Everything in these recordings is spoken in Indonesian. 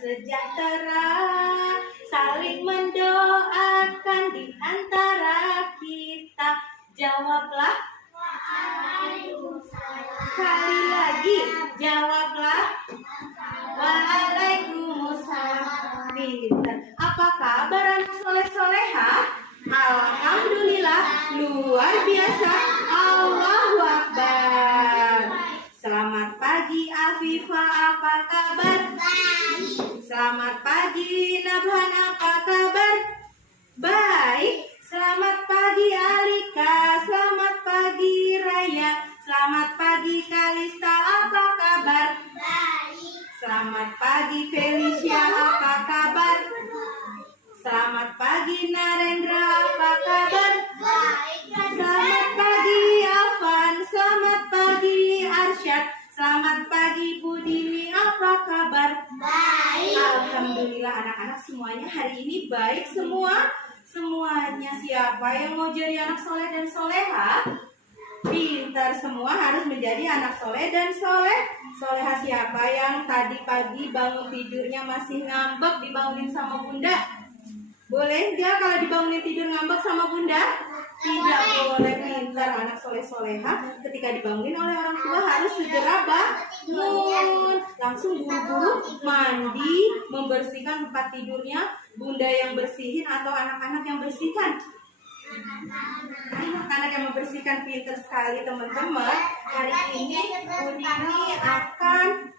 sejahtera, saling mendoakan di antara kita. Jawablah. Sekali lagi, jawablah. Waalaikumsalam. Pintar. Apa kabar anak soleh-soleha? Alhamdulillah, luar biasa. Allahu Akbar. Selamat pagi Afifah, apa kabar? Selamat pagi Nabhan, apa kabar? Baik. Selamat pagi Alika, selamat pagi Raya, selamat pagi Kalista, apa kabar? Selamat pagi Felicia, apa kabar? Selamat pagi Narendra, apa kabar? Selamat pagi Afan, selamat pagi Arsyad, selamat pagi Budini, apa kabar? Alhamdulillah anak-anak semuanya hari ini baik semua. Semuanya siapa yang mau jadi anak soleh dan soleha? Pintar semua harus menjadi anak soleh dan soleha. Siapa yang tadi pagi bangun tidurnya masih ngambek dibangunin sama bunda? Boleh nggak kalau dibangunin tidur ngambek sama bunda? Tidak boleh. Pintar anak soleh-soleha. Ketika dibangunin oleh orang tua harus segera bangun, langsung buru-buru mandi, membersihkan tempat tidurnya. Bunda yang bersihin atau anak-anak yang bersihkan? Anak-anak yang membersihkan. Pintar sekali teman-teman. Hari ini Budini akan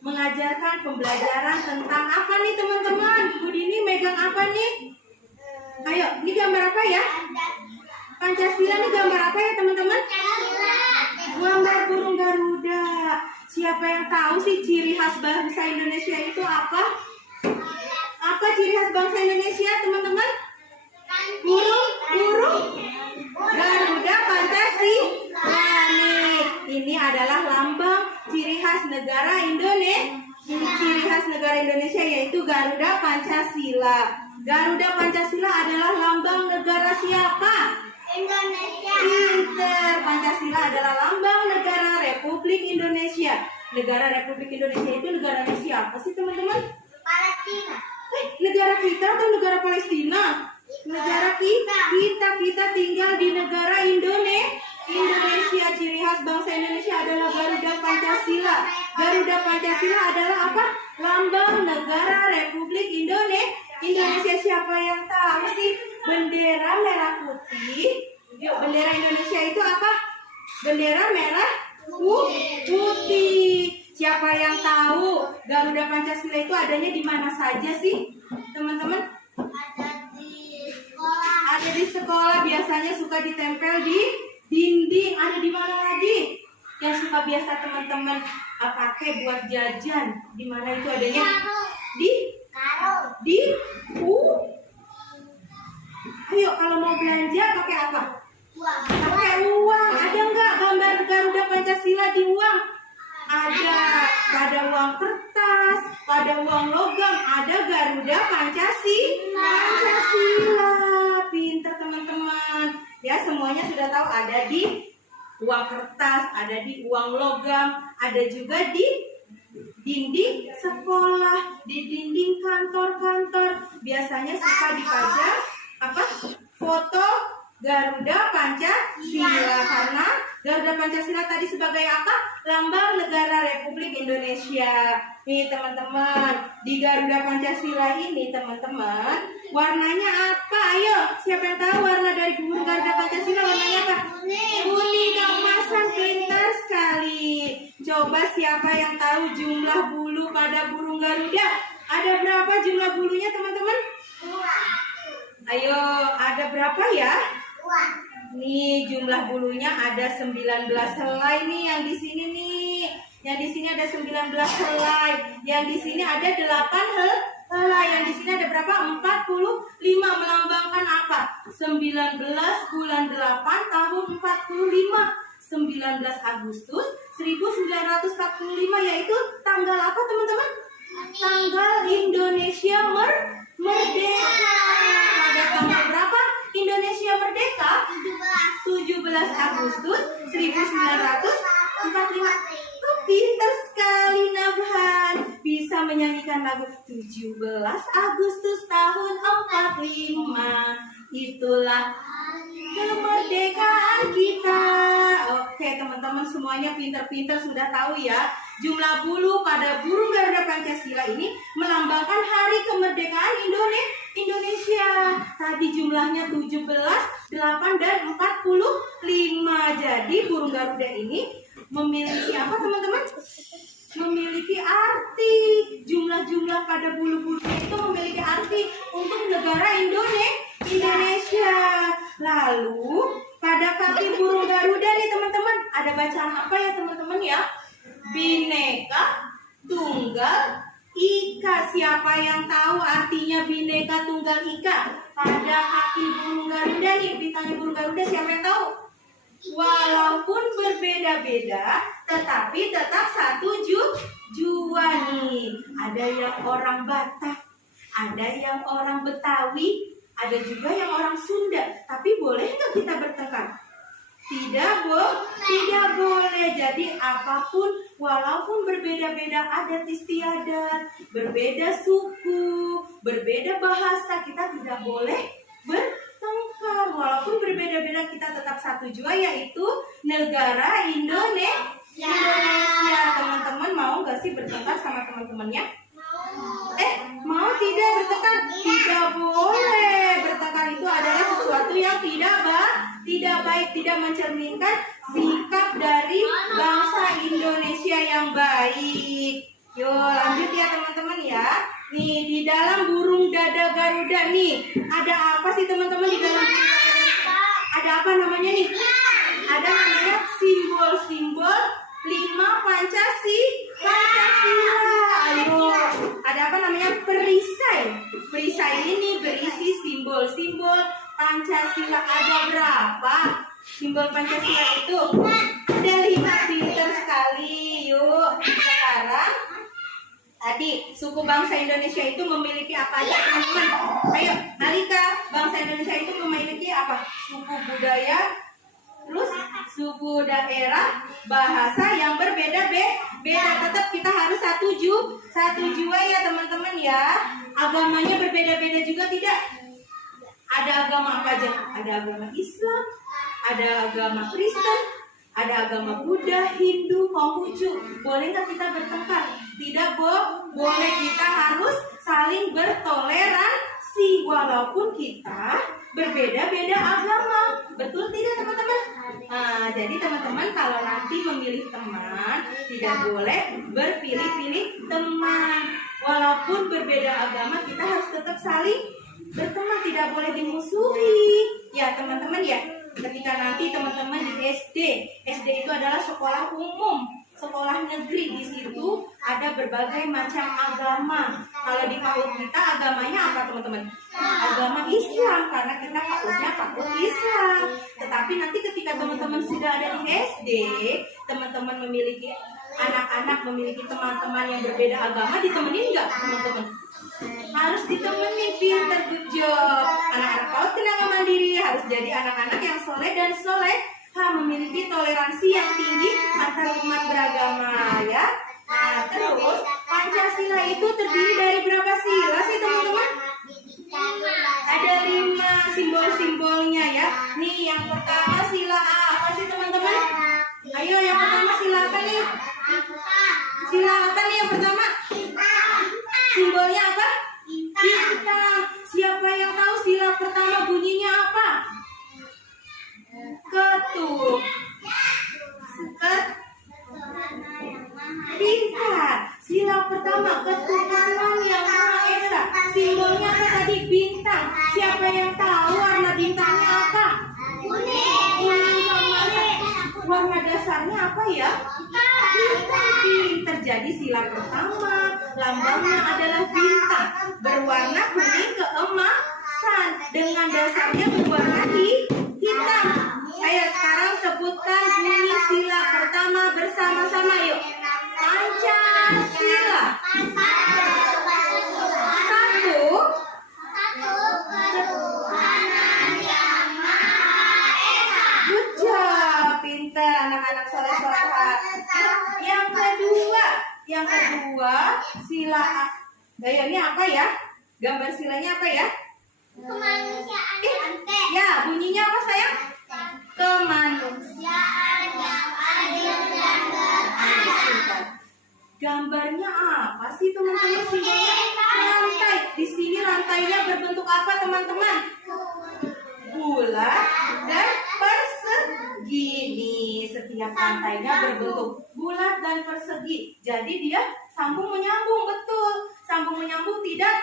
mengajarkan pembelajaran tentang apa nih teman-teman? Budini megang apa nih? Ayo, ini gambar apa ya? Pancasila ini gambar apa ya teman-teman? Gambar burung Garuda. Siapa yang tahu sih ciri khas bangsa Indonesia itu apa? Apa ciri khas bangsa Indonesia teman-teman? Burung Garuda Pancasila. Ini adalah lambang ciri khas negara Indonesia. Ciri khas negara Indonesia yaitu Garuda Pancasila. Garuda Pancasila adalah lambang negara siapa? Indonesia. Pinter. Pancasila adalah lambang negara Republik Indonesia. Negara Republik Indonesia itu negaranya siapa sih teman-teman? Palestina. Negara kita atau negara Palestina? Negara kita tinggal di negara Indonesia. Ciri khas bangsa Indonesia adalah Garuda Pancasila. Garuda Pancasila adalah apa? Lambang negara Republik Indonesia. Siapa yang tahu sih? Bendera merah putih. Yuk, bendera Indonesia itu apa? Bendera merah putih. Siapa yang tahu Garuda Pancasila itu adanya di mana saja sih, teman-teman? Ada di sekolah, biasanya suka ditempel di dinding. Ada di mana lagi? Yang suka biasa teman-teman pakai buat jajan. Di mana itu adanya? Di Ayo, kalau mau belanja pakai apa? Pakai uang. Ada nggak gambar Garuda Pancasila di uang? Ada. Pada uang kertas, pada uang logam, ada Garuda Pancasila. Pintar teman-teman. Ya, semuanya sudah tahu ada di uang kertas, ada di uang logam, ada juga di dinding sekolah, di dinding kantor-kantor. Biasanya suka dipajang apa? Foto Garuda Pancasila. Karena Garuda Pancasila tadi sebagai apa? Lambang negara Republik Indonesia. Nih teman-teman, di Garuda Pancasila ini teman-teman, warnanya apa? Ayo, siapa yang tahu warna dari burung Garuda Pancasila warnanya apa? Kuning keemasan. Pintar sekali. Coba siapa yang tahu jumlah bulu pada burung Garuda? Ada berapa jumlah bulunya teman-teman? Ayo, ada berapa ya? Nih jumlah bulunya ada 19 helai nih yang di sini nih. Yang di sini ada 19 helai. Yang di sini ada 8 helai. Yang di sini ada berapa? 45. Melambangkan apa? 19 bulan 8 tahun 45. 19 Agustus 1945, yaitu tanggal apa teman-teman? Tanggal Indonesia merdeka. Pada tanggal berapa Indonesia merdeka? 17 Agustus 1945. Pintar sekali Nabhan, bisa bisa menyanyikan lagu 17 Agustus tahun 45. Itulah kemerdekaan kita. Oke teman-teman semuanya pintar-pintar sudah tahu ya. Jumlah bulu pada burung Garuda Pancasila ini melambangkan hari kemerdekaan Indonesia. Tadi jumlahnya 17, 8, dan 45. Jadi burung Garuda ini memiliki apa teman-teman? Memiliki arti. Jumlah-jumlah pada bulu-bulunya itu memiliki arti untuk negara Indonesia. Lalu pada kaki burung Garuda nih teman-teman, ada bacaan apa ya teman-teman ya? Bineka Tunggal Ika. Siapa yang tahu artinya Bineka Tunggal Ika? Pada kaki burung Garuda nih, bintangnya burung Garuda, siapa yang tahu? Walaupun berbeda-beda, tetapi tetap satu jua nih. Ada yang orang Batak, ada yang orang Betawi, ada juga yang orang Sunda. Tapi boleh nggak kita bertengkar? Tidak boleh. Jadi apapun, walaupun berbeda-beda adat istiadat, berbeda suku, berbeda bahasa, kita tidak boleh bertengkar. Walaupun berbeda-beda, kita tetap satu jua, yaitu negara Indonesia. Teman-teman mau nggak sih bertengkar sama teman-temannya? Mau tidak bertengkar? Tidak boleh. Bertengkar itu adalah sesuatu yang tidak baik, tidak mencerminkan sikap dari bangsa Indonesia yang baik. Yuk lanjut ya teman-teman ya. Nih di dalam burung dada Garuda nih, ada apa sih teman-teman di dalam burung dada Garuda? Ada apa namanya nih? Ada namanya simbol-simbol 5 Pancasila. Ayo, ada apa namanya? Perisai. Perisai ini berisi simbol-simbol Pancasila. Ada berapa simbol Pancasila itu? Ada 5. Pintar sekali. Yuk, sekarang tadi suku bangsa Indonesia itu memiliki apa aja teman-teman? Ayo, Alika, bangsa Indonesia itu memiliki apa? Suku budaya, terus suku daerah, bahasa yang berbeda-beda. Tetap kita harus satu jua ya teman-teman ya. Agamanya berbeda-beda juga tidak? Ada agama apa aja? Ada agama Islam, ada agama Kristen, ada agama Buddha, Hindu, Konghucu. Boleh nggak kita bertengkar? Tidak boleh. Kita harus saling bertoleransi walaupun kita berbeda-beda agama. Betul tidak teman-teman? Nah, jadi teman-teman kalau nanti memilih teman, tidak boleh berpilih-pilih teman. Walaupun berbeda agama, kita harus tetap saling berteman, tidak boleh dimusuhi. Ya teman-teman ya, ketika nanti teman-teman di SD itu adalah sekolah umum, sekolah negeri. Di situ ada berbagai macam agama. Kalau di PAUD kita agamanya apa teman-teman? Agama Islam, karena kita PAUD-nya PAUD Islam. Tetapi nanti ketika teman-teman sudah ada di SD, teman-teman memiliki anak-anak, memiliki teman-teman yang berbeda agama, ditemenin nggak teman-teman? Harus ditemenin. Pinter, good job. Anak-anak PAUD kenapa mandiri? Harus jadi anak-anak yang soleh dan soleha, memiliki toleransi yang tinggi antar umat beragama ya. Nah terus Pancasila itu terdiri dari berapa sila sih teman-teman? Ada 5 simbol-simbolnya ya. Nih yang pertama sila A apa sih teman-teman? Ayo yang pertama sila apa nih? Sila apa nih yang pertama? Simbolnya apa? Bintang. Siapa yang tahu sila pertama bunyinya apa? Ketuk. Pintar. Sila pertama ketuhanan yang Maha Esa. Simbolnya apa tadi? Bintang. Siapa yang tahu warna bintangnya apa? Kuning sama warna dasarnya apa ya? Pintar. Jadi sila pertama lambangnya adalah bintang berwarna kuning keemasan dengan dasarnya berwarna hitam. Ayo sekarang sebutkan bunyi sila pertama bersama-sama yuk. Pancasila. 1. Good job, pintar anak-anak soleh-soleha. Yang kedua Yang kedua, sila ini apa ya? Gambar silanya apa ya? Kemanusiaan Ya, bunyinya apa sayang? kemanusiaan yang adil dan beradab. Gambarnya apa sih teman-teman? Rantai. Di sini rantainya berbentuk apa teman-teman? Bulat dan persegi. Nih, setiap rantainya berbentuk bulat dan persegi. Jadi dia sambung menyambung, betul. Sambung menyambung tidak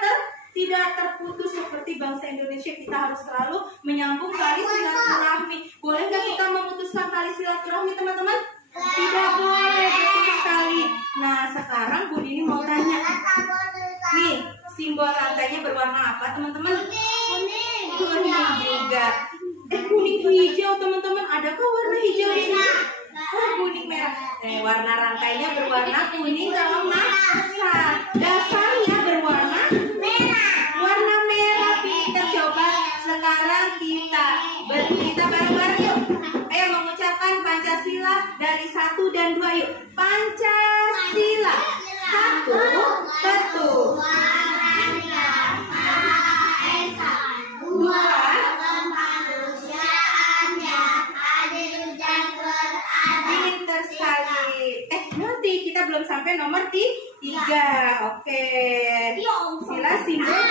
terputus seperti bangsa Indonesia. Kita harus selalu menyambung tali silaturahmi. Boleh nggak kita memutuskan tali silaturahmi teman-teman? Tidak boleh, betul sekali. Nah, sekarang Bu Dini mau tanya. Nih, simbol rantainya berwarna apa teman-teman? Kuning juga. Kuning hijau teman-teman. Adakah warna hijau di sini? Oh, kuning merah. Warna rantainya berwarna kuning keemasan. Dasarnya berwarna Merah. warna merah. Pintar, coba sekarang kita bareng-bareng yuk. Ayo mengucapkan Pancasila dari 1 dan 2 yuk. Pancasila. 1, Ketuhanan Yang Maha Esa. 2, Kemanusiaan yang adil dan beradab. pintar sekali. Nanti kita belum sampai nomor 3. Oke. Sila simbol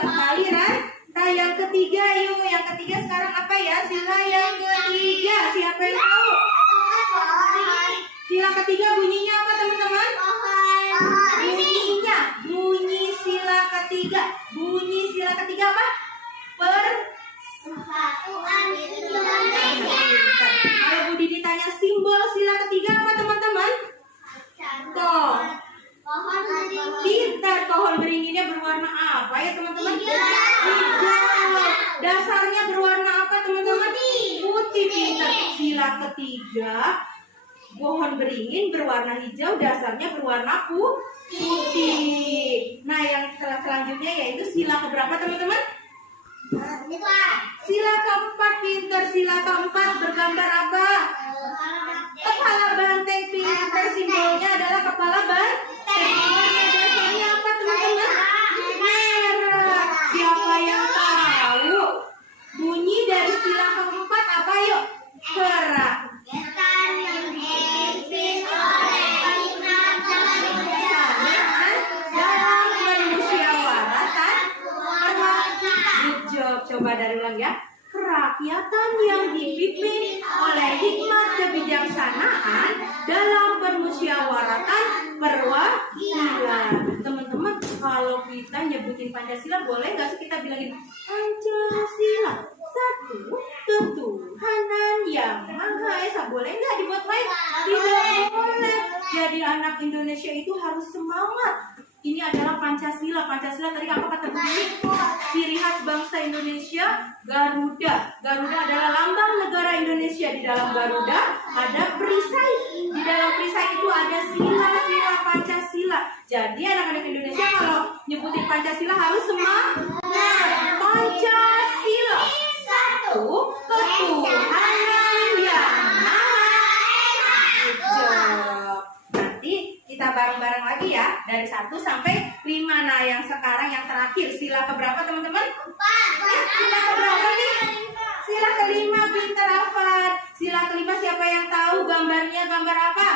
tali rantai yang ketiga yuk. Yang ketiga sekarang apa ya? Sila yang ketiga. Siapa yang tahu? Sila ketiga bunyinya apa teman-teman? Bunyi sila ketiga. Bunyi sila ketiga apa? Persatuan Indonesia. Kalau Bu Didi tanya simbol sila ketiga apa teman-teman? Pohon beringin. Pintar, pohon beringinnya berwarna apa ya teman-teman? Hijau. Dasarnya berwarna apa teman-teman? Putih. Pintar. Sila ketiga, pohon beringin berwarna hijau, dasarnya berwarna putih. Nah, yang selanjutnya yaitu sila keberapa teman-teman? Sila keempat. Pintar. Sila keempat bergambar apa? Kepala banteng. Pintar. Simbolnya adalah kepala banteng. Warna dasarnya apa teman-teman? Merah. Siapa yang tahu bunyi dari sila keempat apa yuk? Kerak. Dalam permusyawaratan coba dari ulang ya. Kerakyatan yang dipimpin oleh hikmat kebijaksanaan dalam permusyawaratan perwakilan. Teman-teman, kalau kita nyebutin Pancasila, boleh nggak sih kita bilangin Pancasila? 1, Ketuhanan Yang Maha Esa. Boleh nggak dibuat baik? Tidak boleh. Jadi anak Indonesia itu harus semangat. Ini adalah Pancasila. Pancasila tadi apa kata Bu Dini? Ciri khas bangsa Indonesia, Garuda. Garuda adalah lambang negara Indonesia. Di dalam Garuda ada perisai. Di dalam perisai itu ada sila-sila Pancasila. Jadi anak-anak Indonesia kalau nyebutin Pancasila harus semangat. Pancasila. 1, Ketuhanan Yang Maha Esa. Nanti kita bareng-bareng lagi ya. Dari 1 sampai 5. Nah, yang sekarang yang terakhir sila keberapa teman-teman? Sila keberapa nih? Sila kelima. Pintar hafal. Sila kelima siapa yang tahu gambarnya? Gambar apa?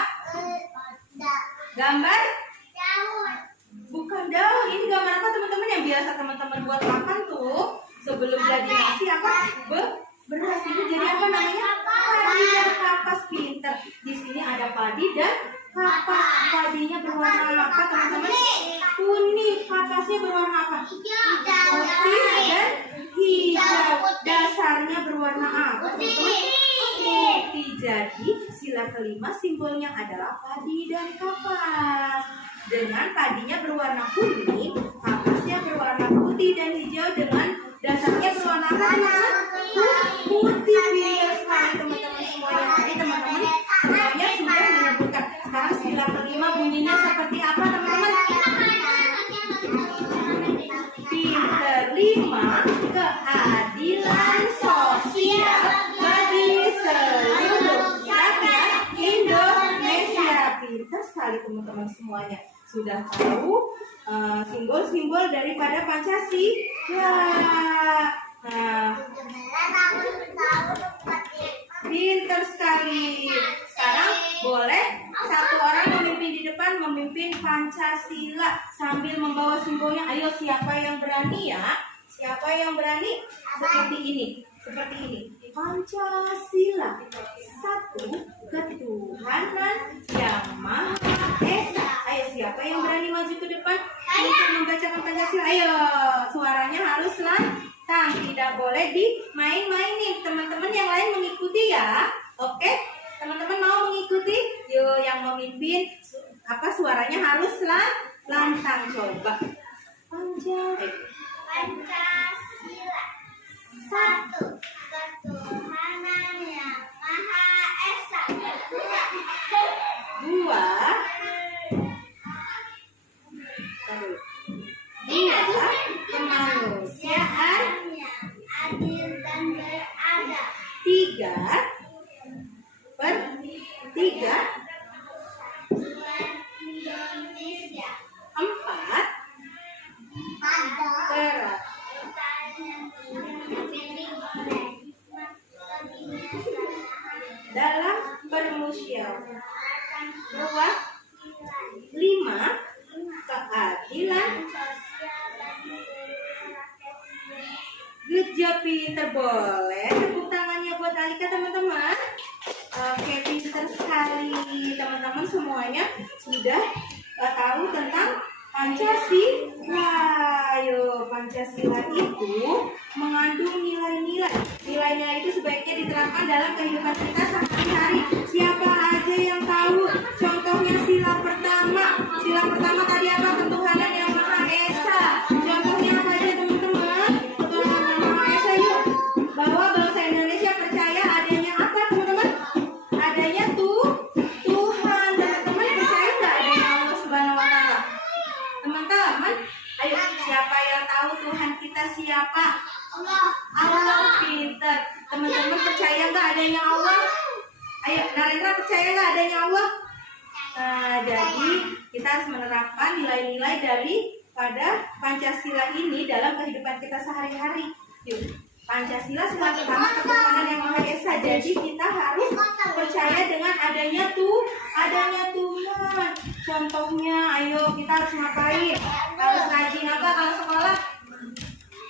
Gambar? Bukan daun. Ini gambar apa teman-teman yang biasa teman-teman buat makan tuh? Sebelum jadi nasi apa? Beras. Ini jadi apa namanya? Padi dan kapas. Pintar. Di sini ada padi dan kapas. Padinya berwarna apa teman-teman? Kuning. Kapasnya berwarna apa? Putih dan hijau. Dasarnya berwarna apa? Putih. Jadi sila kelima simbolnya adalah padi dan kapas. Dengan padinya berwarna kuning, kapasnya berwarna putih dan hijau, dengan dasarnya berwarna apa? Putih. Biar sekali teman-teman semuanya. Tadi teman-teman semuanya sudah menyebutkan. Sekarang sila kelima bunyinya seperti apa teman-teman? Pintar. 5, keadilan sosial bagi seluruh rakyat Indonesia. Pintar sekali teman-teman semuanya. sudah tahu simbol-simbol daripada Pancasila. Nah, pinter sekali. Sekarang boleh satu orang memimpin di depan, memimpin Pancasila sambil membawa simbolnya. Ayo, siapa yang berani ya? Siapa yang berani? Seperti ini. Seperti ini. Pancasila, satu ketuhanan yang Maha Esa. Ayo, siapa yang berani maju ke depan untuk membacakan Pancasila? Ayo, suaranya harus lantang, tidak boleh dimain-mainin. Teman-teman yang lain mengikuti ya. Oke, teman-teman mau mengikuti? Yuk, yang memimpin suaranya harus lantang. Coba. Pancasila, satu ketuhanan yang Maha Esa. Dua, kemanusiaan. yang adil dan beradab. Tiga, Persatuan Indonesia. empat, dalam bermusyawarah. Dua, lima, keadilan. Good job, pinter. Boleh tepuk tangannya buat Alika, teman-teman. Oke, pinter sekali. Teman-teman semuanya sudah tahu tentang Pancasila. Ayo, Pancasila itu mengandung nilai-nilai. Nilainya itu sebaiknya diterapkan dalam kehidupan kita sehari-hari. Siapa aja yang tahu? Contohnya sila pertama. Sila pertama tadi apa? Ketuhanan yang Maha Esa. Contohnya apa aja, teman-teman? Ketuhanan yang Maha Esa. Yuk, bahwa bangsa Indonesia percaya adanya apa, teman-teman? Adanya Tuhan. Teman-teman percaya nggak adanya Allah Subhanahu Wa Taala? Teman-teman, ayo, siapa yang tahu Tuhan kita siapa? Allah, pinter. Teman-teman percaya nggak adanya Allah? Ayo, Narendra percaya nggak adanya Allah? Nah, jadi kita harus menerapkan nilai-nilai daripada Pancasila ini dalam kehidupan kita sehari-hari. Yuk, Pancasila sila pertama ketuhanan yang Maha Esa. Jadi kita harus percaya dengan adanya Tuhan. Contohnya, ayo kita harus ngapain? Harus rajin apa kalau sekolah?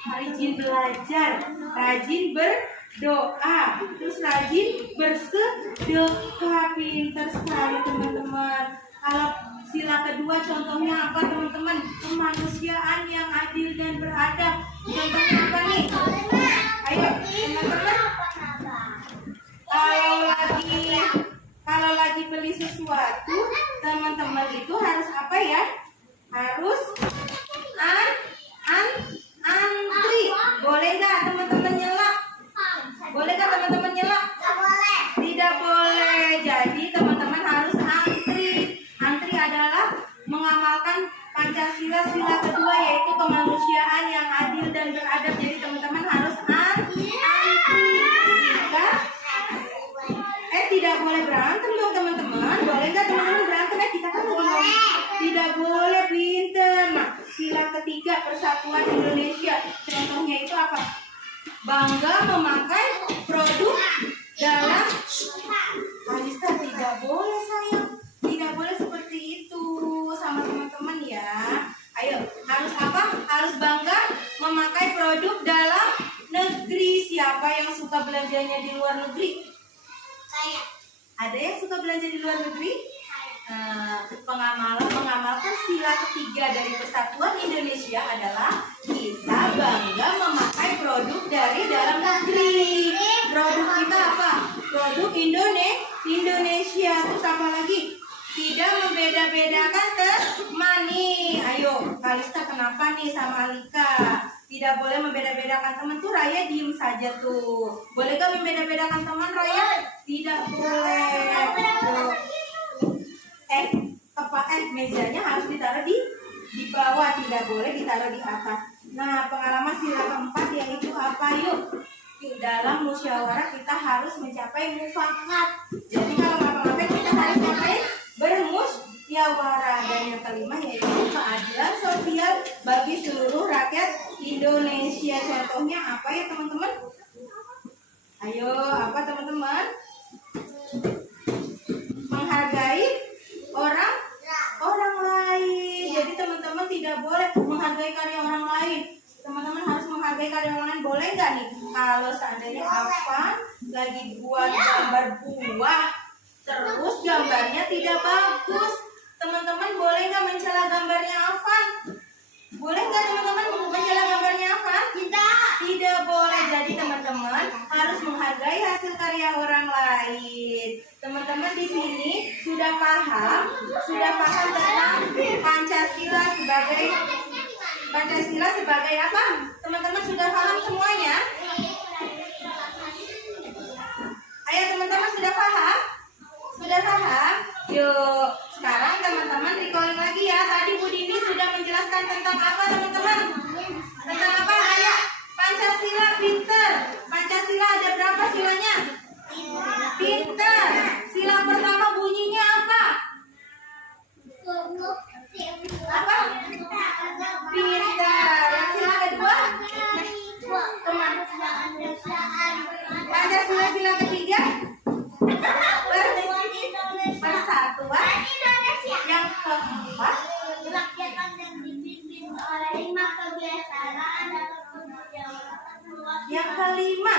Rajin belajar, rajin berdoa, terus rajin bersedekah. Pinter sekali, teman-teman. Kalau sila kedua contohnya apa, teman-teman? Kemanusiaan yang adil dan beradab. Contohnya apa nih? Ayo, teman-teman. Kalau lagi beli sesuatu, teman-teman itu harus apa ya? Harus antri. Boleh nggak teman-teman nyelak? Boleh nggak teman-teman nyelak? Tidak boleh. Jadi teman-teman harus antri. Antri adalah mengamalkan Pancasila sila kedua, yaitu kemanusiaan yang adil dan beradab. Jadi teman-teman harus antri. Tidak boleh berantem dong, teman-teman. Boleh nggak teman-teman berantem? Kita kan tidak boleh, pinter. Nah, sila ketiga persatuan Indonesia. Contohnya itu apa? Bangga memakai produk dalam Alista. Tidak boleh, sayang. Tidak boleh seperti itu sama teman-teman ya. Ayo, harus apa? Harus bangga memakai produk dalam negeri. Siapa yang suka belanjanya di luar negeri? Ada yang suka belanja di luar negeri? Mengamalkan sila ketiga dari persatuan Indonesia adalah kita bangga memakai produk dari dalam negeri. Produk kita apa? Produk Indonesia. Terus apa lagi? Tidak membeda-bedakan teman nih. Ayo, Kalista kenapa nih sama Alika? Tidak boleh membeda-bedakan teman tuh. Raya diem saja tuh. Boleh gak membeda-bedakan teman, Raya? Tidak boleh. Mejanya harus ditaruh di bawah, tidak boleh ditaruh di atas. Nah, pengalaman sila keempat yaitu apa? Yuk, dalam musyawarah kita harus mencapai mufakat. Jadi kalau ngapa-ngapain kita harus ngapain? Bermusyawarah. yang kelima yaitu keadilan sosial bagi seluruh rakyat Indonesia. Contohnya apa ya teman-teman? Ayo, apa teman-teman? Menghargai orang lain. Jadi teman-teman tidak boleh menghargai karya orang lain. Teman-teman harus menghargai karya orang lain. Boleh nggak nih? Kalau seandainya Afan lagi buat gambar buah, terus gambarnya tidak bagus, teman-teman boleh nggak mencela gambarnya Afan? Boleh nggak teman-teman mencela gambarnya Afan? Tidak boleh. Jadi teman-teman harus menghargai hasil karya orang lain. Teman-teman di sini sudah paham tentang Pancasila sebagai apa? Teman-teman sudah paham semuanya? Ayo teman-teman sudah paham? Sudah paham? Yuk, sekarang teman-teman recalling lagi ya. Tadi Bu Dini sudah menjelaskan tentang apa teman-teman? Tentang apa? Ayo, Pancasila pinter. Pancasila ada berapa silanya? Pinter. Sila pertama bunyinya apa? Apa? Pintar. Yang sila kedua? Pancasila sila ketiga? Persatuan. Yang keempat? Yang kelima?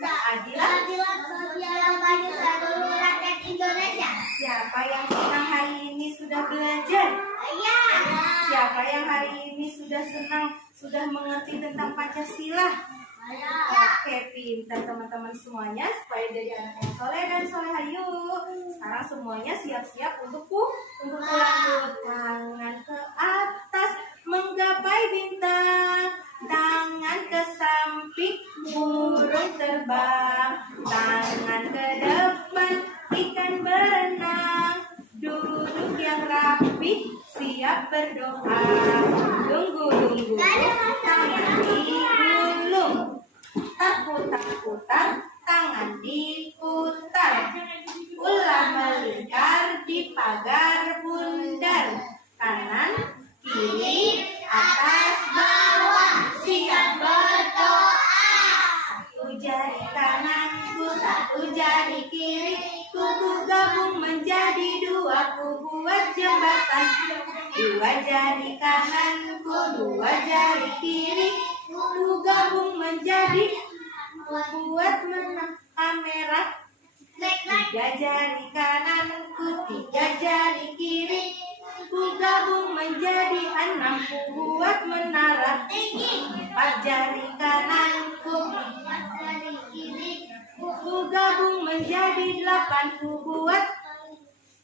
Keadilan sosial bagi seluruh rakyat Indonesia. Siapa yang senang hari ini sudah belajar? Siapa yang hari ini sudah senang, sudah mengerti tentang Pancasila? Oke, pintar teman-teman semuanya. Supaya jadi anak yang soleh dan soleha. Yuk, sekarang semuanya siap-siap untuk pulang. Tangan ke atas menggapai bintang, tangan ke samping burung terbang, tangan ke depan ikan berenang, duduk yang rapi siap berdoa, tunggu tangan digulung, putar tangan diputar, ulah melingkar di pagar bundar, kanan kiri atas bawah siap berdoa, satu jari kananku satu jari kiriku, ku gabung menjadi dua, ku buat jembatan, dua jari kananku dua jari kiriku, ku gabung menjadi, ku buat menang kamera, tiga jari kananku tiga jari kiri, ku gabung menjadi enam, ku buat menara, empat jari kananku empat jari kiri, ku gabung menjadi delapan, ku buat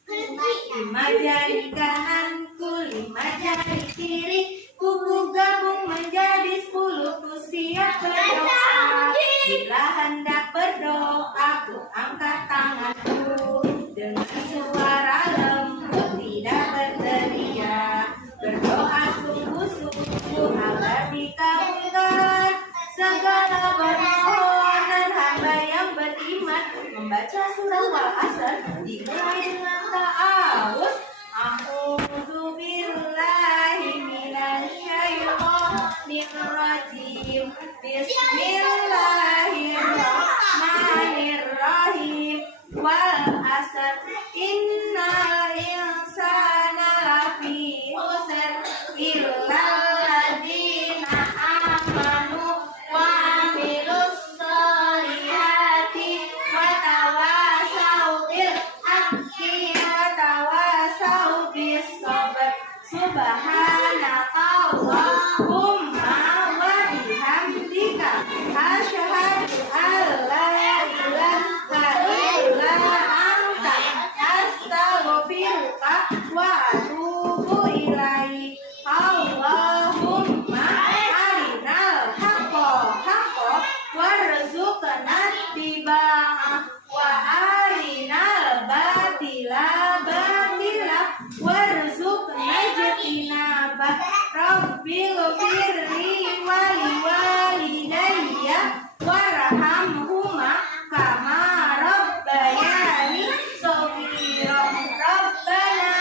lima jari kananku lima jari kiri, ku gabung menjadi 10, ku siap berdoa, bila hendak berdoa ku angkat tanganku dengan suara lembut tidak berteriak, berdoa sungguh-sungguh agar dikabulkan segala permohonan hamba yang beriman, membaca surah Wal Asr dimulai dengan ta'awuz, a'udzu billahi minasyaitonir rajim, bismillahirrahmanirrahim, wal asr innal insana lafi khusr illal ladzina amanu wa amilus sholihati wa tawasau bil haqqi wa tawasau bis sabr. Subhanakallahumma wa bihamdika asyhadu an la ilaha illa anta astaghfiruka wa atubu ilaik. Allahumma arinal haqqa haqqan warzuqna ittiba'ah wa arinal batila batila warzuqna ijtinabah. Rabbil firli wali walidayya warhamhuma kama rabbayani shaghira. Rabbana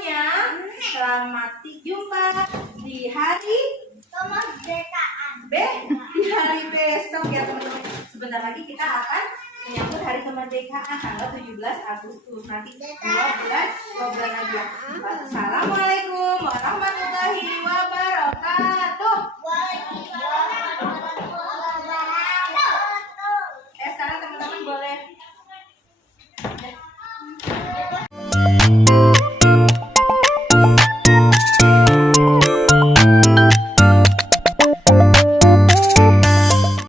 semuanya. Selamat jumpa di hari Kemerdekaan. di hari besok ya teman-teman. Sebentar lagi kita akan menyambut hari kemerdekaan tanggal 17 Agustus. Nanti 2 bulan lagi ya. Assalamualaikum warahmatullahi